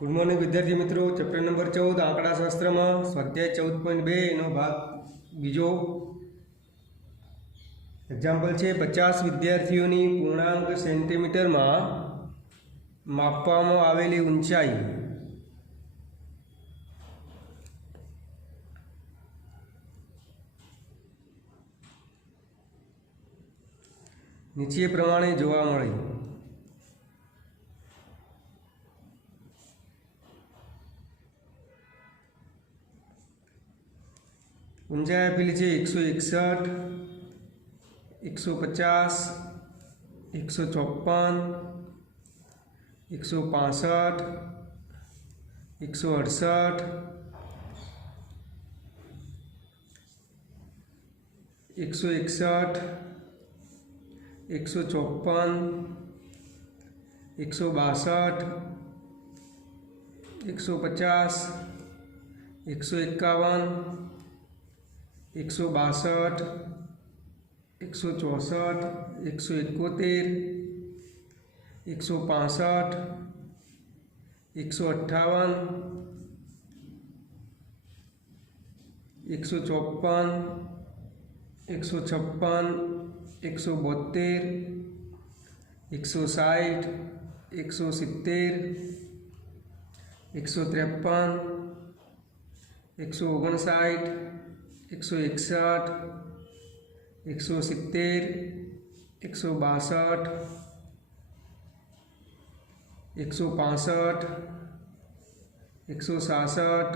Good morning विद्यार्थी मित्रों। Chapter number 14 आंकड़ाशास्त्र में स्वाध्याय 14.2 एनो भाग बीजो एक्जाम्पल है 50 विद्यार्थीओं की पूर्णांक सेंटीमीटर में मापवामां आवेली ऊंचाई नीचे प्रमाणे जोवा मळी। ऊंचाई आपेली है 161, 150, 154, 165, 168, 161, 154, 162, 150, 151, 162, 164, 171, 165, 158, 154, 156, 172, 160, 170, 153, 159, 161, 170, 162, 165, 167,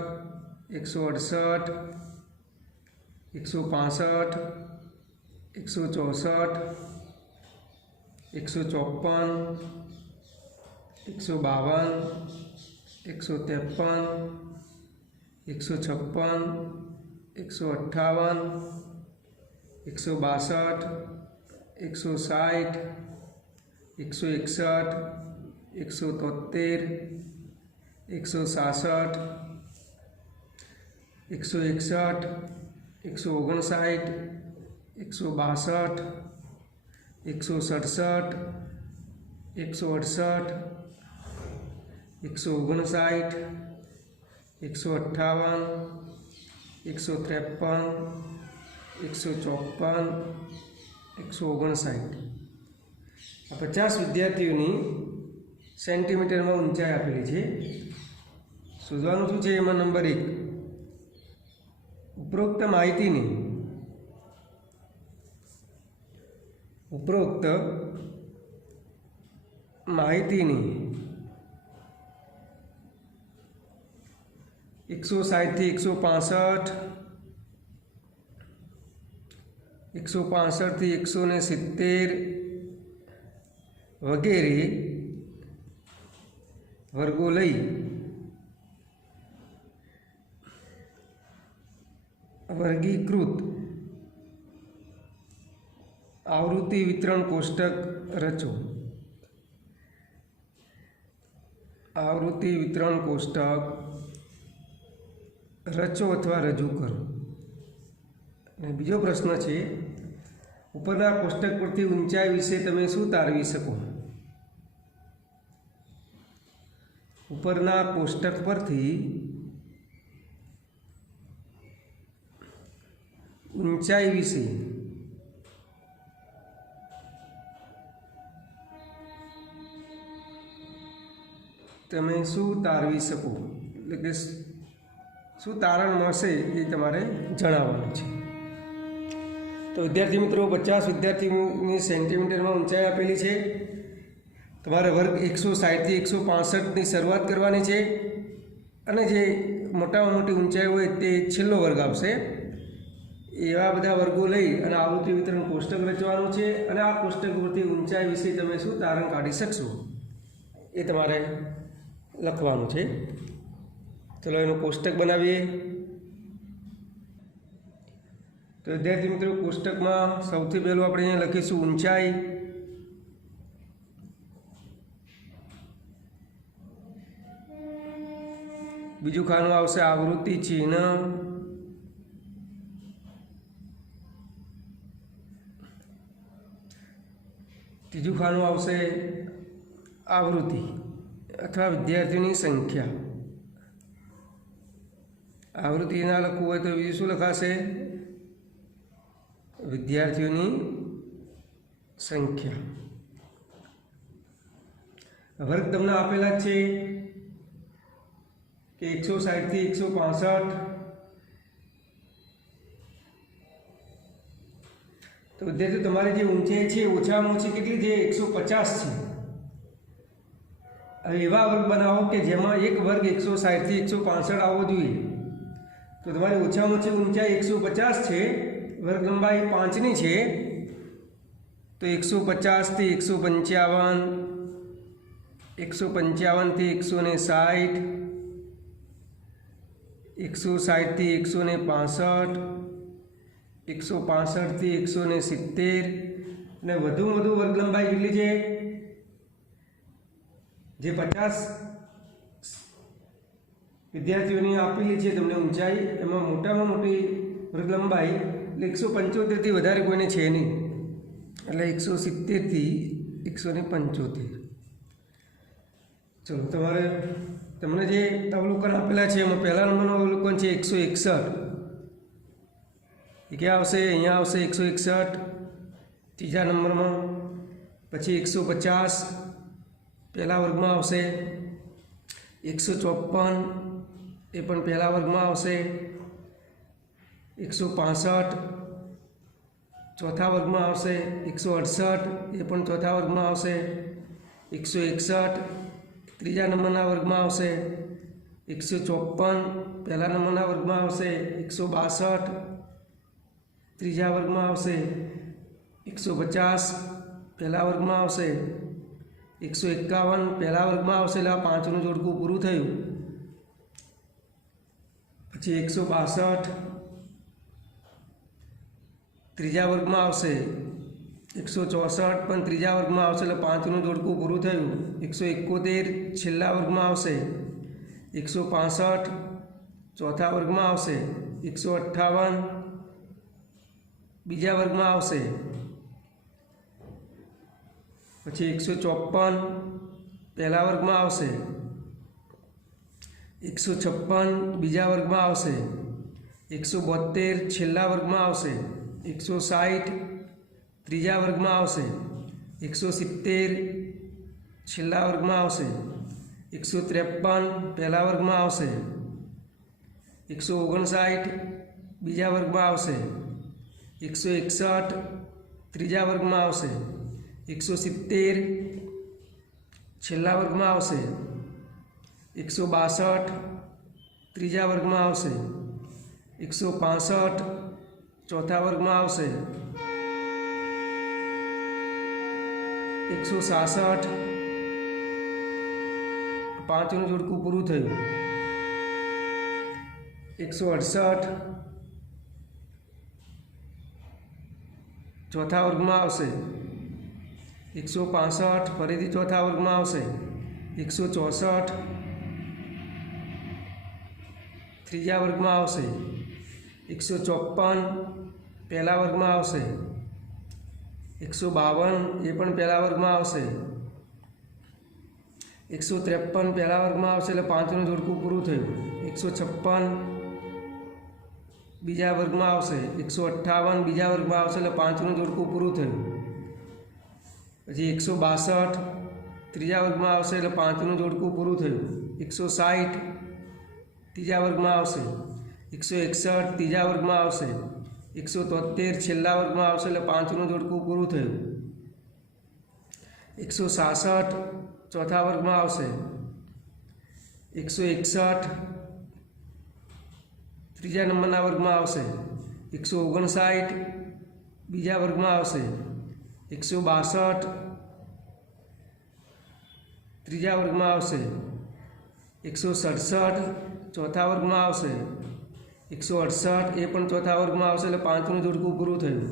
168, 165, 164, 154, 152, 153, 156, 158, 162, 160, 161, 173, 167, 161, 159, 162, 167, 168, 159, 158, 153, 154, 159 आ 50 विद्यार्थीओं की सेंटीमीटर में ऊंचाई आपेली है। शोधवानुं शुं छे? एमां नंबर 1 उपरोक्त माहितीनी 160 थी 165, 165 थी 170 वगैरे वर्गो लई वर्गीकृत आवृत्ति वितरण कोष्टक रचो। आवृत्ति वितरण कोष्टक रचो अथवा रजू करो। बीजो प्रश्न है उपरना कोष्टक परथी ऊंचाई विषे तमे शुं तारवी शको? उपरना कोष्टक परथी ऊंचाई विषे तमे शुं तारवी शको? એટલે કે શું તારણ મળશે એ તમારે જણાવવાનું છે। તો વિદ્યાર્થી મિત્રો 50 વિદ્યાર્થીની સેન્ટીમીટરમાં ઊંચાઈ આપેલી છે। તમારે વર્ગ 160 થી 165ની શરૂઆત કરવાની છે અને જે મોટામાં મોટી ઊંચાઈ હોય તે છેલ્લો વર્ગ આવશે। એવા બધા વર્ગો લઈ અને આવૃત્તિ વિતરણ કોષ્ટક રચવાનું છે અને આ કોષ્ટક પરથી ઊંચાઈ વિશે તમે શું તારણ કાઢી શકશો એ તમારે લખવાનું છે। चलो एनु कोष्टक बनावीए। तो विद्यार्थी मित्रों कोष्टक में सौथी पहलू आपणे अहींया लखीशुं ऊंचाई, बीजू खानु आवशे आवृत्ति चिन्ह, तीजू खानु आवशे आवृत्ति अथवा विद्यार्थीओनी संख्या। आवृत्ति ना लखવું હોય તો બીજું શું લખાશે? વિદ્યાર્થીઓની સંખ્યા। વર્ગ તમને આપેલા છે કે 160 થી 165। તો વિદ્યાર્થીઓ તમારી જે ઊંચાઈ છે ઓછામાં ઓછી કેટલી છે? 150 છે। હવે એવા વર્ગ બનાવો કે જેમાં એક વર્ગ 160 થી 165 આવવો જોઈએ। તો તમારી ઓછામાં ઓછી ઊંચાઈ 150 છે, વર્ગ લંબાઈ 5ની છે, તો 150 થી 155, 155 થી 160, 160 થી 165, 165 થી 170 અને વધુમાં વધુ વર્ગ લંબાઈ કેટલી છે? જે 50 વિદ્યાર્થીઓની આપેલી છે તમને ઊંચાઈ, એમાં મોટામાં મોટી વર્ગ લંબાઈ એટલે 175 થી વધારે કોઈને છે નહીં, એટલે 170 થી 175। ચલો તમારે તમને જે અવલોકન આપેલા છે એમાં પહેલા નંબરનું અવલોકન છે 161। એ ક્યાં આવશે? અહીંયા આવશે 161 ત્રીજા નંબરમાં। પછી 150 પહેલા વર્ગમાં આવશે। 154 એ પણ પહેલા વર્ગમાં આવશે। 165 ચોથા વર્ગમાં આવશે। 168 એ પણ ચોથા વર્ગમાં આવશે। 161 ત્રીજા નંબરના વર્ગમાં આવશે। 154 પહેલા નંબરના વર્ગમાં આવશે। 162 ત્રીજા વર્ગમાં આવશે। 150 પહેલા વર્ગમાં આવશે। 151 પહેલા વર્ગમાં આવશે, એટલે આ પાંચનું જોડકું પૂરું થયું। પછી 162 ત્રીજા વર્ગમાં આવશે। 164 પણ ત્રીજા વર્ગમાં આવશે, એટલે પાંચનું જોડકું પૂરું થયું। 171 છેલ્લા વર્ગમાં આવશે। 165 ચોથા વર્ગમાં આવશે। 158 બીજા વર્ગમાં આવશે। પછી 154 પહેલા વર્ગમાં આવશે। 156 બીજા વર્ગમાં આવશે। 172 છેલ્લા વર્ગમાં આવશે। 160 ત્રીજા વર્ગમાં આવશે। 170 છેલ્લા વર્ગમાં આવશે। 153 પહેલા વર્ગમાં આવશે। 159 બીજા વર્ગમાં આવશે। 161 ત્રીજા વર્ગમાં આવશે। 170 છેલ્લા વર્ગમાં આવશે। 162 ત્રીજા વર્ગમાં આવશે। 165 ચોથા વર્ગમાં આવશે। 166 પાંચનું જોડકું પૂરું થયું। 168 ચોથા વર્ગમાં આવશે। 165 ફરીથી ચોથા વર્ગમાં આવશે। 164 ત્રીજા વર્ગમાં આવશે। 154 પહેલા વર્ગમાં આવશે। 152 એ પણ પહેલા વર્ગમાં આવશે। 153 પહેલા વર્ગમાં આવશે, એટલે પાંચનું જોડકું પૂરું થયું। 156 બીજા વર્ગમાં આવશે। 158 બીજા વર્ગમાં આવશે, એટલે પાંચનું જોડકું પૂરું થયું। પછી 162 ત્રીજા વર્ગમાં આવશે, એટલે પાંચનું જોડકું પૂરું થયું। 160 ત્રીજા વર્ગમાં આવશે। 161 ત્રીજા વર્ગમાં આવશે। 173 છેલ્લા વર્ગમાં આવશે, એટલે પાંચનું જોડકું પૂરું થયું। 166 ચોથા વર્ગમાં આવશે। 161 ત્રીજા નંબરના વર્ગમાં આવશે। 159 બીજા વર્ગમાં આવશે। 162 ત્રીજા વર્ગમાં આવશે। 167 ચોથા વર્ગમાં આવશે। 168 એ પણ ચોથા વર્ગમાં આવશે, એટલે પાંચનું જોડકું પૂરું થયું।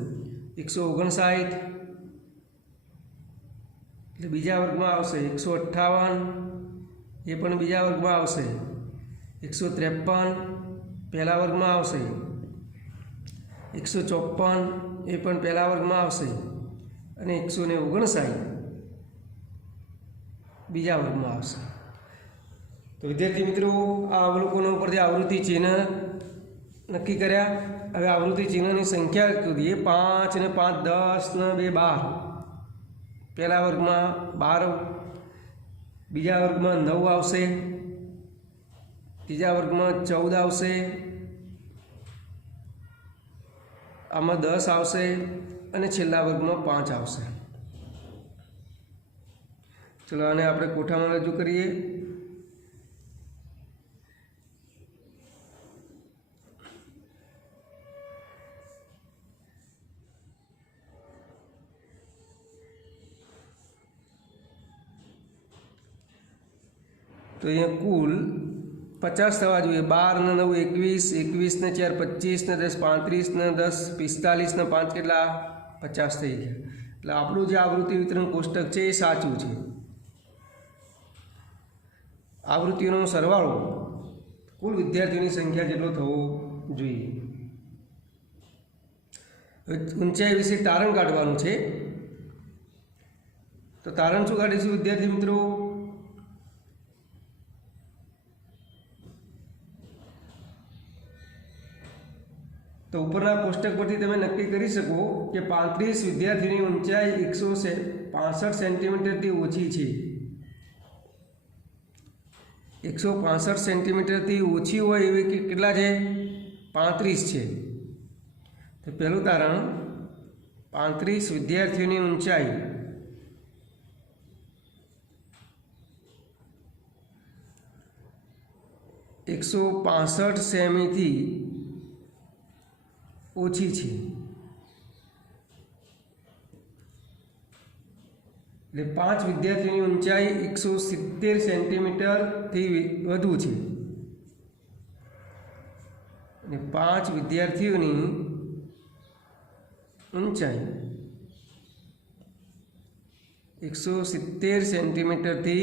159 એટલે બીજા વર્ગમાં આવશે। 158 એ પણ બીજા વર્ગમાં આવશે। 153 પહેલા વર્ગમાં આવશે। 154 એ પણ પહેલા વર્ગમાં આવશે અને 159 બીજા વર્ગમાં આવશે। तो विद्यार्थी मित्रों आ अवलोकनों पर आवृत्ति चिन्ह नक्की कर्या। हवे आवृत्ति चिन्हनी संख्या शोधीए। 5 ने 5 10 ने 2 12। पहला वर्ग में 12, बीजा वर्ग में 9 आवशे, तीजा वर्ग में 14 आवशे, आमां 10 आवशे अने छेल्ला वर्ग में 5 आवशे। चलो आने आपणे कोठामां रजू करीए। तो अहींया कुल 50 थवा जोईए। 12 ने 9 21, 21 ने 4 25 ने 10 35 ने 10 45 ने 5 કેટલા 50 થઈ ગયા। એટલે આપણું જે આવૃત્તિ વિતરણ કોષ્ટક છે એ સાચું છે। आवृत्तिओं सरवाळो कुल विद्यार्थीओनी संख्या जेटलो थवो जोईए। ऊंचाई विषे तारण काढवानुं छे। तो तारण शुं काढीशुं विद्यार्थी मित्रों? तो उपरना कोष्टक परथी तमे नक्की करी शको के 35 विद्यार्थीओनी ऊंचाई 165 सेंटीमीटर थी ओછી छे। 165 सेंटीमीटर थी ओછી होय एवी केटला छे 35 छे। तो पहलू तारण 35 विद्यार्थीओनी ऊंचाई 165 सेमी थी ओછી छे। એટલે 5 વિદ્યાર્થીઓની ઊંચાઈ 170 સેન્ટીમીટર થી વધુ છે અને 5 વિદ્યાર્થીઓની ઊંચાઈ 170 સેન્ટીમીટર થી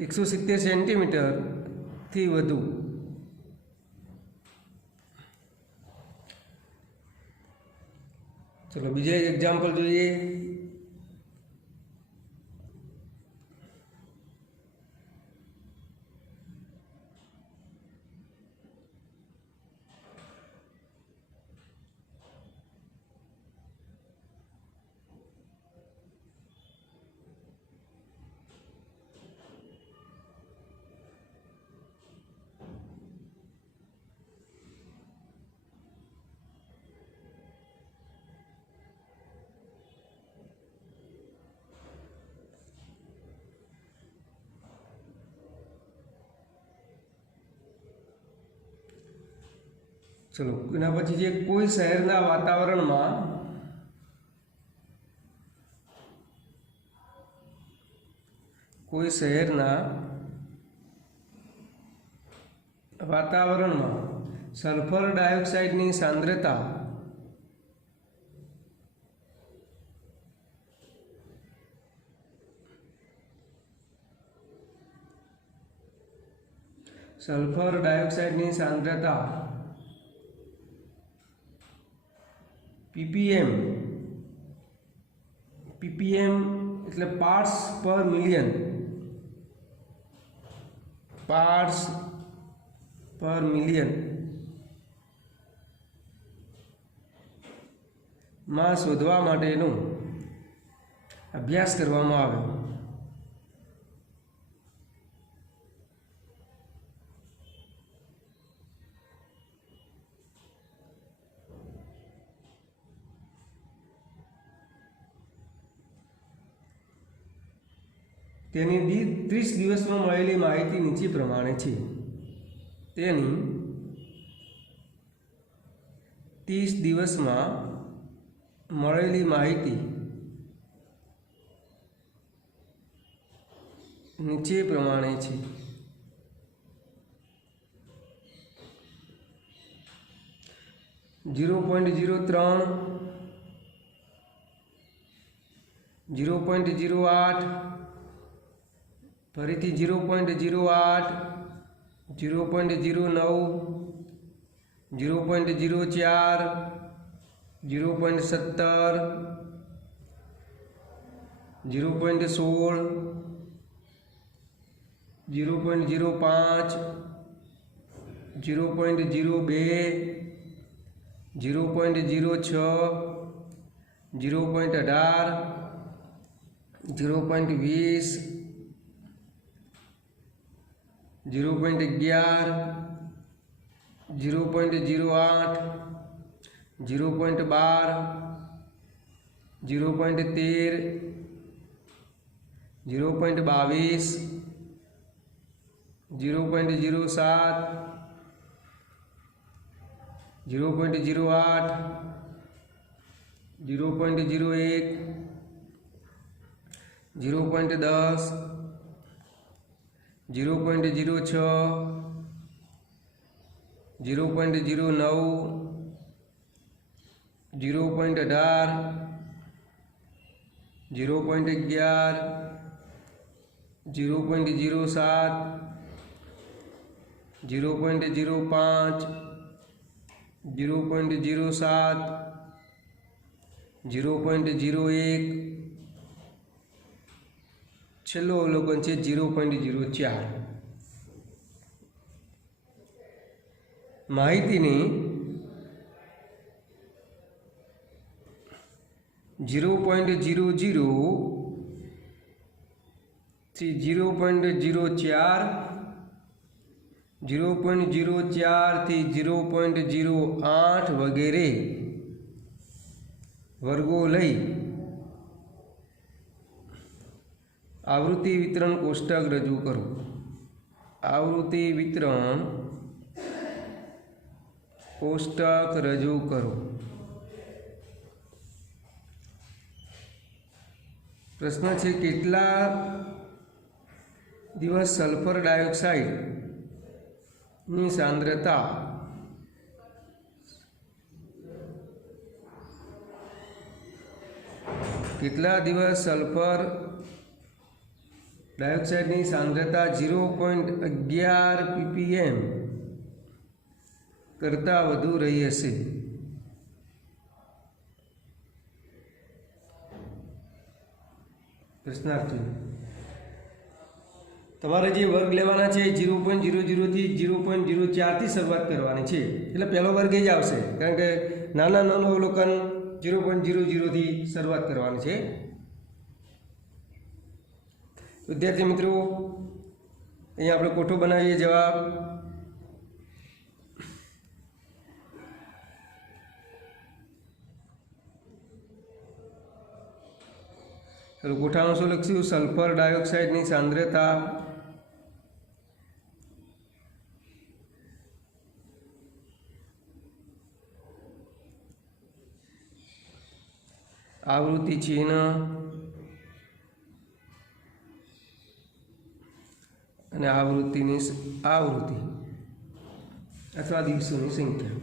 170 સેન્ટીમીટર થી વધુ। चलो बीजा एक एग्जाम्पल जोईए। चलो एना पछी जे कोई शहरना वातावरण में सल्फर डाइऑक्साइड की सांद्रता पीपीएम એટલે પાર્ટ્સ પર મિલિયન માં શોધવા માટેનો અભ્યાસ કરવામાં આવ્યો। तेनी 30 दिवस में मळेली माहिती नीचे प्रमाणे छे। तेनी 30 दिवस में मळेली माहिती नीचे प्रमाणे छे। 0.03, 0.08, फरीथी 0.08, 0.09, 0.04, 0.17, 0.16, 0.05, 0.02, 0.06, 0.18, 0.20, 0.11, 0.08, 0.12, 0.13, 0.22, 0.07, 0.08, 0.01, 0.10, 0.06, 0.09, 0.18, 0.11, 0.07, 0.05, 0.07, 0.01, છેલ્લું અવલોકન છે 0.04. માહિતીની 0.00 થી 0.04, 0.04 થી 0.08 વગેરે વર્ગો લઈ આવૃત્તિ વિતરણ કોષ્ટક રજૂ કરો. આવૃત્તિ વિતરણ કોષ્ટક રજૂ કરો. પ્રશ્ન છે કેટલા દિવસ સલ્ફર ડાયોક્સાઇડની સાંદ્રતા કેટલા દિવસ સલ્ફર ડાયોક્સાઇડની સાંદ્રતા 0.11 ppm કરતાં વધુ રહી હશે? પ્રશ્નાર્થી તમારે જે વર્ગ લેવાના છે 0.00 થી 0.04 થી શરૂઆત કરવાની છે. એટલે પહેલો વર્ગ એ જ આવશે, કારણ કે નાનું અવલોકન 0.00 થી શરૂઆત કરવાની છે. વિદ્યાર્થી મિત્રો, અહીંયા આપણે કોઠો બનાવીએ જવાબ. ચલો કોઠામાં શું લખશું? સલ્ફર ડાયોક્સાઇડની સાંદ્રતા આવૃત્તિ ચિહ્ન અને આવૃત્તિની આવૃત્તિ અથવા દિવસોની સંખ્યા.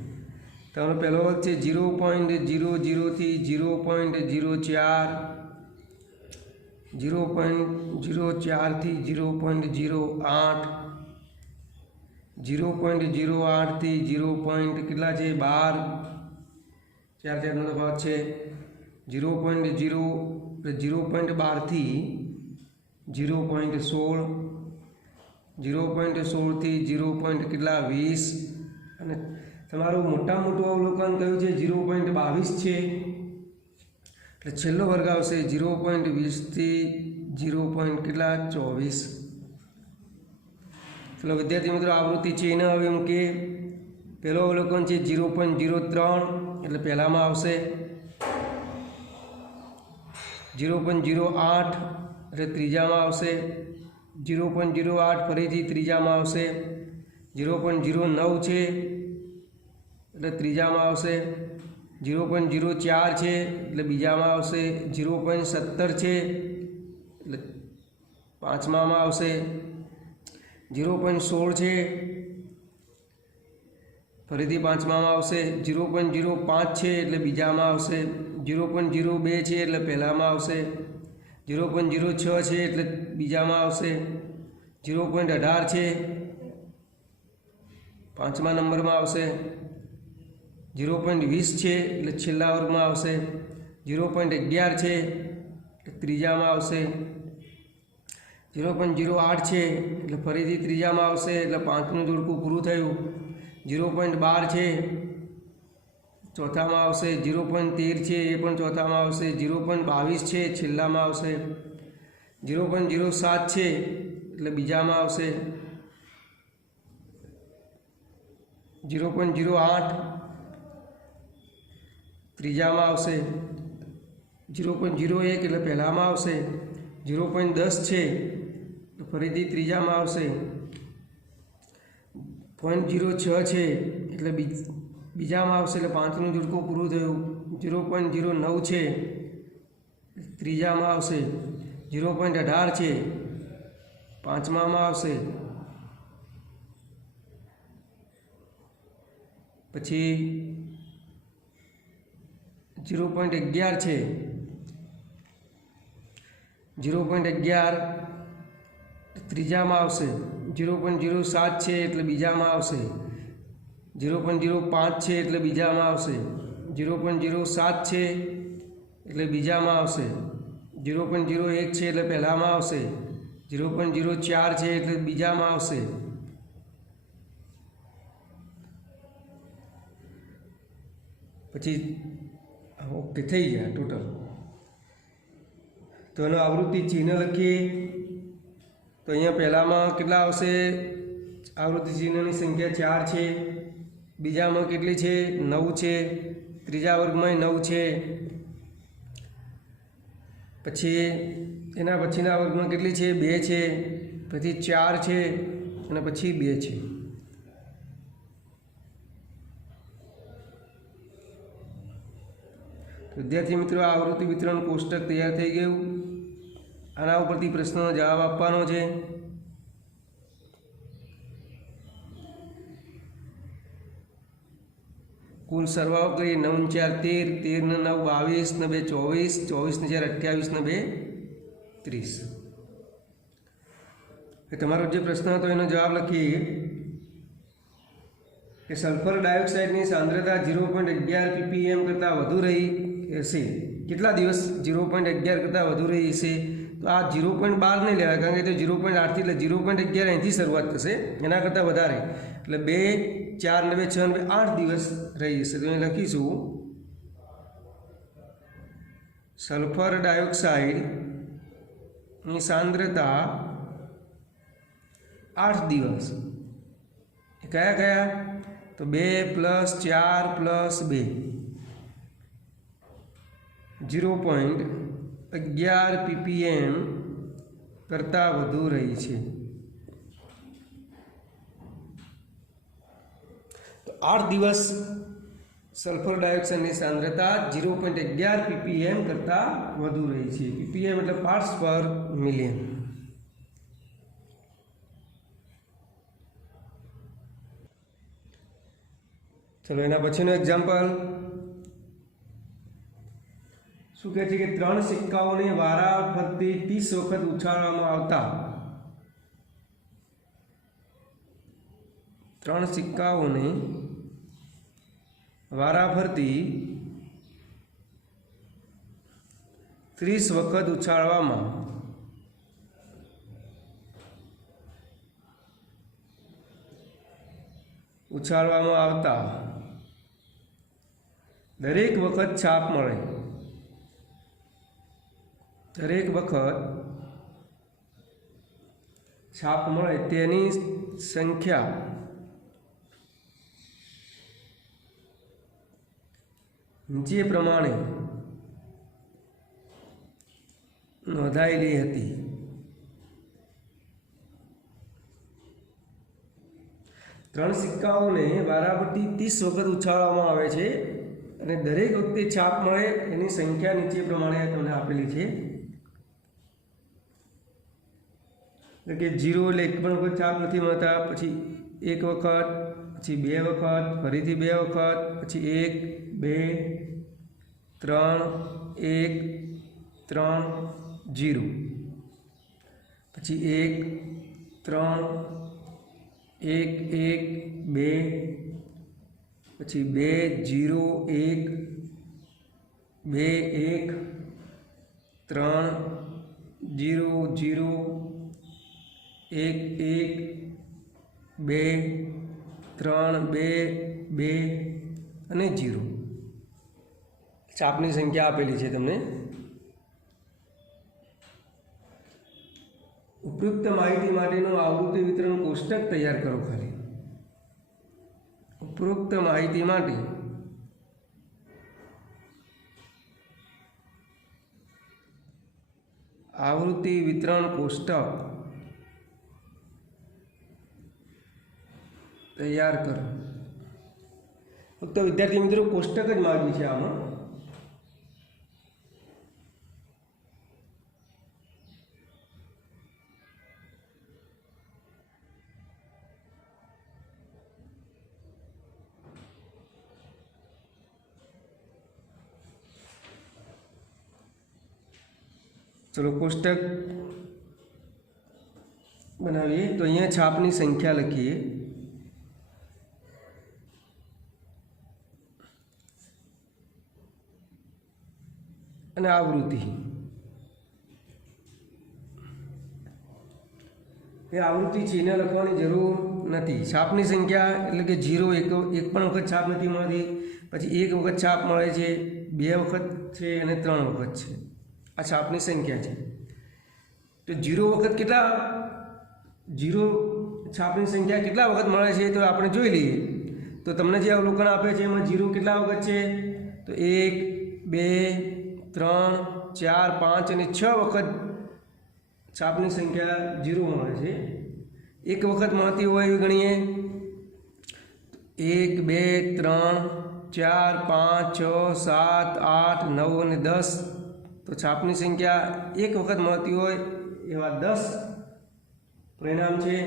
તમારો પહેલો વર્ગ છે 0.00 થી 0.04, 0.04 થી 0.08, 0.08 થી 0. કેટલા છે? 12. 4 નો તફાવત છે. 0.12 થી 0.16, 0.16 થી 0. કેટલા? 20. અને તમારું મોટું અવલોકન કયું છે? 0.22 છે. એટલે છેલ્લો વર્ગ આવશે 0.20 થી 0. કેટલા? 24. ચલો વિદ્યાર્થી મિત્રો, આવૃત્તિ ચિહ્ન હવે મૂકીએ. પહેલો અવલોકન છે 0.03, એટલે પહેલામાં આવશે. 0.08 એટલે ત્રીજામાં આવશે. 0.08 ફરીથી ત્રીજામાં આવશે. 0.09 છે એટલે ત્રીજામાં આવશે. 0.04 છે એટલે બીજામાં આવશે. 0.17 છે એટલે પાંચમામાં આવશે. 0.16 છે ફરીથી પાંચમામાં આવશે. 0.05 છે એટલે બીજામાં આવશે. 0.02 છે એટલે પહેલામાં આવશે. 0.06 છે એટલે બીજામાં આવશે. 0.18 છે પાંચમા નંબરમાં આવશે. 0.20 છે એટલે છેલ્લા વર્ગમાં આવશે. 0.11 છે એટલે ત્રીજામાં આવશે. 0.08 છે એટલે ફરીથી ત્રીજામાં આવશે એટલે 5નું જોડકું પૂરું થયું. 0.12 છે ચોથામાં આવશે. 0.13 છે એ પણ ચોથામાં આવશે. 0.22 છે છેલ્લામાં આવશે. 0.07 છે એટલે બીજામાં આવશે. 0.08 ત્રીજામાં આવશે. 0.01 એટલે પહેલામાં આવશે. 0.10 છે તો ફરીથી ત્રીજામાં આવશે. 0.06 છે એટલે બીજામાં આવશે એટલે 5નું જોડકું પૂરું થયું. 0.09 છે ત્રીજામાં આવશે. 0.18 છે પાંચમામાં આવશે. પછી 0.11 છે. 0.11 ત્રીજામાં આવશે. 0.07 છે એટલે બીજામાં આવશે. 0.05 છે એટલે બીજામાં આવશે. 0.07 છે એટલે બીજામાં આવશે. 0.01 છે એટલે પહેલામાં આવશે. 0.04 છે એટલે બીજામાં આવશે. પછી ઓકે થઈ ગયા ટોટલ. તો એનો આવૃત્તિ ચિહ્ન લખીએ તો અહીંયા પહેલામાં કેટલા આવશે? આવૃત્તિ ચિહ્નની સંખ્યા 4 છે. બીજામાં કેટલી છે? 9 છે. ત્રીજા વર્ગમાં 9 છે. પછી એના પછીના વર્ગમાં કેટલી છે? 2 છે. પછી 4 છે અને પછી 2 છે. વિદ્યાર્થી મિત્રો, આ આવૃત્તિ વિતરણ કોષ્ટક તૈયાર થઈ ગયું. આના ઉપરથી પ્રશ્નનો જવાબ આપવાનો છે. કુલ સરવાળો કરીએ. 9 4 13, 13 9 22, 9 2 24, 24 4 28, 9 2 30. તમારો જે પ્રશ્ન હતો એનો જવાબ લખીએ કે સલ્ફર ડાયોક્સાઇડની સાંદ્રતા 0.11 ppm કરતાં વધુ રહી હશે. કેટલા દિવસ 0.11 કરતાં વધુ રહી હશે? તો આ 0.12 નહીં લેવાય, કારણ કે તે 0.8 થી એટલે 0.11 અહીંથી શરૂઆત થશે, એના કરતાં વધારે એટલે 2 4 9 6 9 8 દિવસ રહી હશે. તો અહીં લખીશું સલ્ફર ડાયોક્સાઇડની સાંદ્રતા 8 દિવસ. કયા કયા? તો 2 + 4 + 2 0.11 ppm કરતાં વધુ રહી છે. તો 8 દિવસ સલ્ફર ડાયોક્સાઇડની સાંદ્રતા 0.11 ppm કરતાં વધુ રહી છે. ppm એટલે પાર્ટ્સ પર મિલિયન. ચલો એના પછીનું એક્ઝામ્પલ શું કહે છે કે 3 સિક્કાઓને વારાફરતી 30 વખત ઉછાળવામાં આવતા 3 સિક્કાઓને વારાફરતી 30 વખત ઉછાળવામાં આવતા દરેક વખત છાપ મળે. દરેક વખત છાપ મળે તેની સંખ્યા નીચે પ્રમાણે નોંધાયેલી હતી. ત્રણ સિક્કાઓને વારાફરતી 30 વખત ઉછાળવામાં આવે છે અને દરેક વખતે છાપ મળે એની સંખ્યા નીચે પ્રમાણે તમને આપેલી છે. એટલે કે 0 એટલે એક પણ વખત છાપ નથી મળતા, પછી 1 વખત, પછી 2 વખત, ફરીથી 2 વખત, પછી 1 2 3 1 3 0, પછી 1 3 1 1 2, પછી 2 0 1 2 1 3 0 0 1 1 2 3 2 2 અને 0 છાપની સંખ્યા આપેલી છે તમને। ઉપયુક્ત માહિતી માટેનું આવૃત્તિ વિતરણ કોષ્ટક તૈયાર કરો। ખાલી ઉપરોક્ત માહિતી માટે आवृत्ति वितरण कोष्टक तैयार करो। फक्त विद्यार्थी मित्रों कोष्टक ज मांग्યું છે આમાં। चलो कोष्टक बनाइए। तो अँ छापनी संख्या लखीए અને આવૃત્તિ એ આવૃત્તિ ચિહ્ન લખવાની જરૂર નથી। છાપની સંખ્યા એટલે કે 0 એક પણ વખત છાપ નથી મળતી, પછી એક વખત છાપ મળે છે, 2 વખત છે અને 3 વખત છે। આ છાપની સંખ્યા છે। તો 0 વખત કેટલા 0 છાપની સંખ્યા કેટલા વખત મળે છે તો આપણે જોઈ લઈએ। તો તમને જે અવલોકન આપે છે એમાં 0 કેટલા વખત છે તો 1 2 3 4 5 અને 6 વખત છાપની સંખ્યા 0 મળે છે। એક વખત મળતી હોય એવી ગણીએ 1 2 3 4 5 6 7 8 9 અને 10। तो छापनी संख्या एक वखत मळती होय एवा 10 परिणाम है।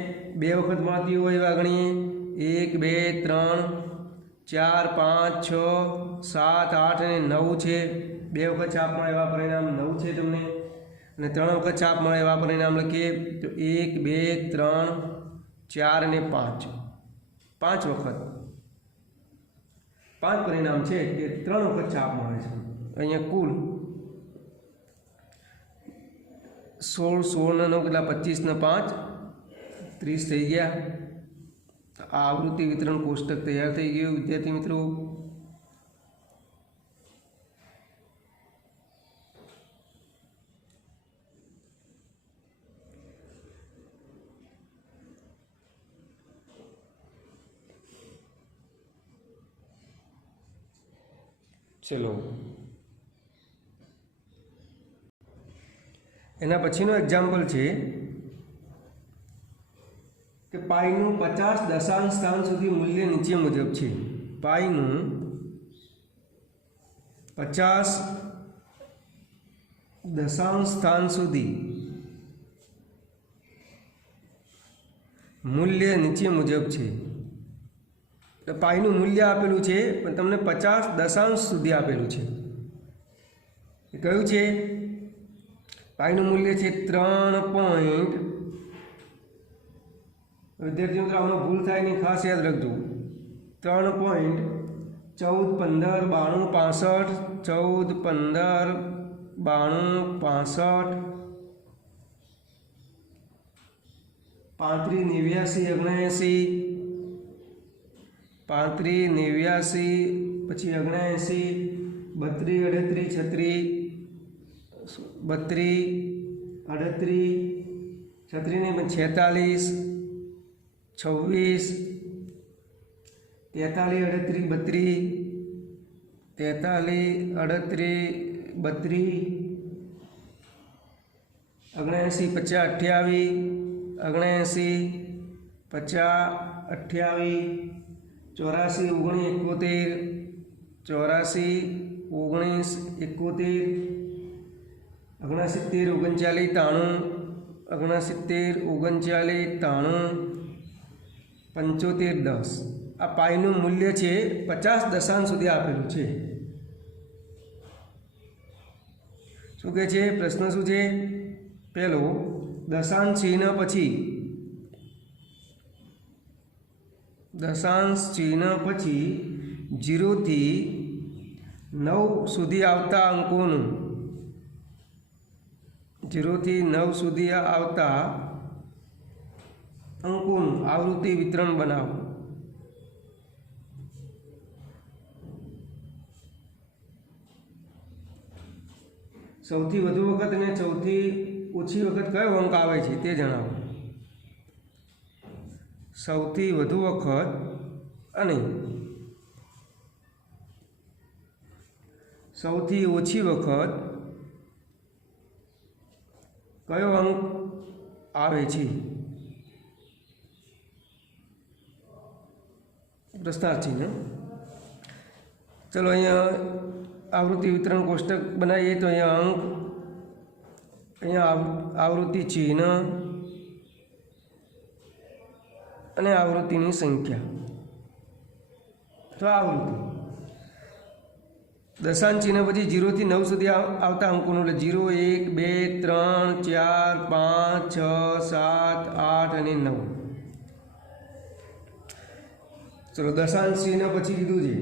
2 वखत मळती होय एवा गणीए 1 2 3 4 5 6 7 8 અને 9 છે। 2 वखत छाप मळे एवा परिणाम 9 છે તમને, અને 3 वखत छाप मळे एवा परिणाम लखीए तो 1 2 3 4 અને 5 5 वखत 5 परिणाम है कि 3 वखत छाप मळे छे। अहींया कुल 16 16 9 કેટલા 25 ને 5 30 થઈ ગયા। આ આવૃત્તિ વિતરણ કોષ્ટક તૈયાર થઈ ગયું વિદ્યાર્થી મિત્રો। चलो एना पछीनो एक्जाम्पल है कि पाईनु 50 दशांश स्थान सुधी मूल्य नीचे मुजब है। पाईनु 50 दशांश स्थान सुधी मूल्य नीचे मुजब है। तो पाईनु मूल्य आपेलू है पण तमने 50 दशांश सुधी आपेलू है। कयुं छे पाईनु मूल्य है 3 पॉइंट। विद्यार्थी मित्रों आनो भूल थाय नहीं खास याद रखो 3 पॉइंट 14 15 92 65 14 15 92 65 35 89 79 35 89 પછી 79 32 38 36 32 38 36 ने 46 26 43 38 32 43 38 32 79 50 28 79 50 28 84 19 71 84 19 71 69 39 39 75 10 आ पाईनु मूल्य है 50 दशांश सुधी आपेलू है। शू कहे प्रश्न शू है पहलो दशांश चिन्ह पछी दशांश चिन्ह पछी 0 થી 9 सुधी आवता अंकोनु 0 થી 9 सुधी आवता आवृत्ति वितरण बनावो। सौथी वधु वखत ने सौथी ओછી वखत कयो अंक आवे छे ते जणावो। सौथी वधु वखत अने सौथी ओછી वखत कयो अंक आवे छे। प्रश्नार्थ चिन्ह। चलो अहींया आवृत्ति वितरण कोष्टक बनाइए तो अहींया अंक, अहींया आवृत्ति चिन्ह अने आवृत्तिनी संख्या। तो आवृत्ति दशांश चिन्ह पछी 0 થી 9 सुधी आवता अंकोनो એટલે 0 1 2 3 4 5 6 7 8 અને 9। चलो दशांश चिन्ह पछी लीधुं छे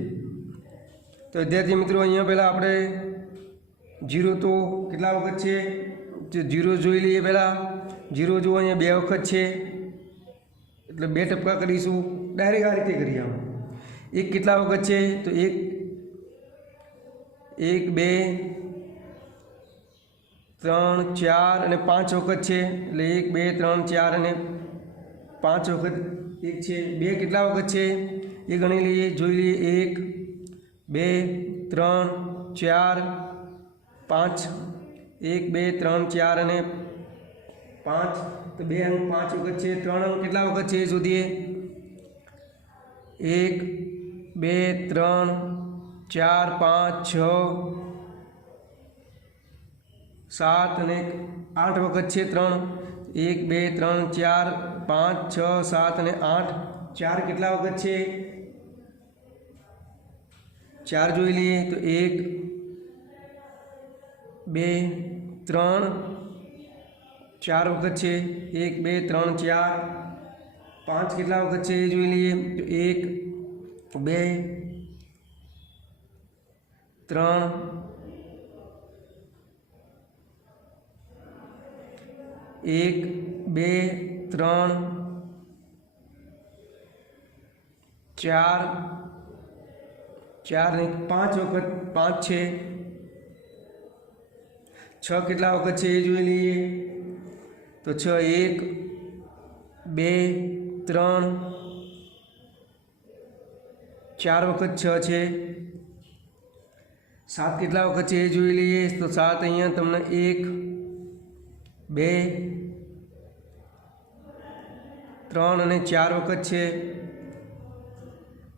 तो विद्यार्थी मित्रों अहींया पहला आपणे 0 तो केटला वखत छे 0 जोई लईए। पहला 0 जो अहींया 2 वखत छे એટલે 2 टपका करीशुं। डायरेक्ट आ रीते करीए। 1 केटला वखत छे तो 1 2 3 4 અને 5 વખત છે એટલે 1 2 3 4 અને 5 વખત 1 છે। 2 કેટલા વખત છે એ ગણી લઈએ, જોઈ લઈએ। 1 2 3 4 5 1 2 3 4 અને 5 તો 2 અંક 5 વખત છે। 3 અંક કેટલા વખત છે એ શોધીએ। 1 2 3 4 5 6 7 અને 8 વખત છે। 3 1 2 3 4 5 6 7 અને 8 4 કેટલા વખત છે 4 જોઈ લઈએ તો 1 2 3 4 વખત છે। 1 2 3 4 5 કેટલા વખત છે એ જોઈ લઈએ તો 1 2 3 1 2 3 4 4 ને 5 વખત 5 છે। 6 કેટલા વખત છે એ જોઈ લઈએ તો 6 1 2 3 4 વખત 6 છે। 7 કેટલા વખત છે એ જોઈ લઈએ તો 7 અહીંયા તમને 1 2 3 અને 4 વખત છે।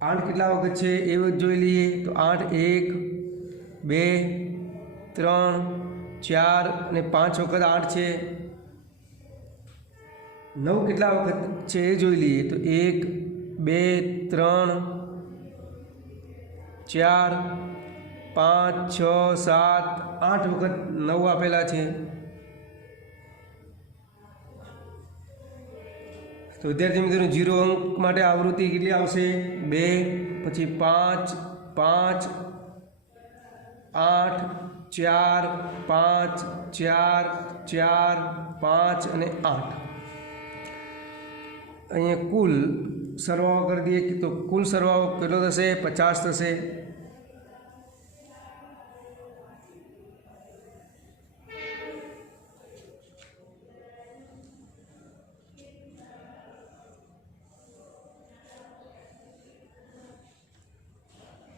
8 કેટલા વખત છે એ જોઈ લઈએ તો 8 1 2 3 4 અને 5 વખત 8 છે। 9 કેટલા વખત છે એ જોઈ લઈએ તો 1 2 3 4 5 6 7 8 વખત 9 આપેલા છે। तो विद्यार्थी मित्रों 0 अंक माटे आवृत्ति केटली आवशे 2 पछी 5 5 8 4 5 4 4 5 અને 8 अहीं कुल सरवाळो कर दिए तो कुल सरवाळो केटलो थशे 50 थशे।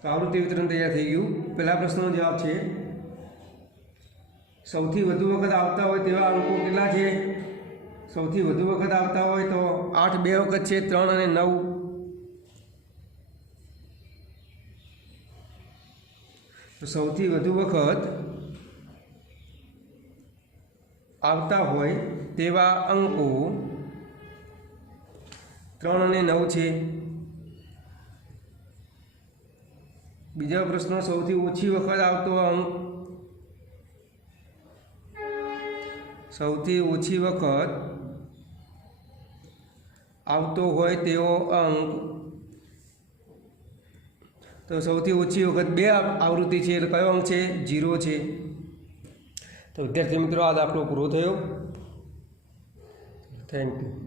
तो आवृत्ति वितरण तैयार थई गयुं। पहला प्रश्ननो जवाब छे सौथी वधु वखत आवता होय तेवा अंको केटला छे। सौथी वधु वखत आवता होय तो 8 2 वखत छे 3 અને 9। तो सौथी वधु वखत आवता होय तेवा अंको 3 અને 9 छे। बीजा प्रश्न सौथी ओછી वखत आवतो अंक सौथी ओછી वखत आवतो होय तेवो अंक तो सौथी ओછી वखत 2 आवृत्ति छे એટલે કયો અંક છે 0 છે। तो विद्यार्थी मित्रों आज आपणो पूरो थयो। Thank you.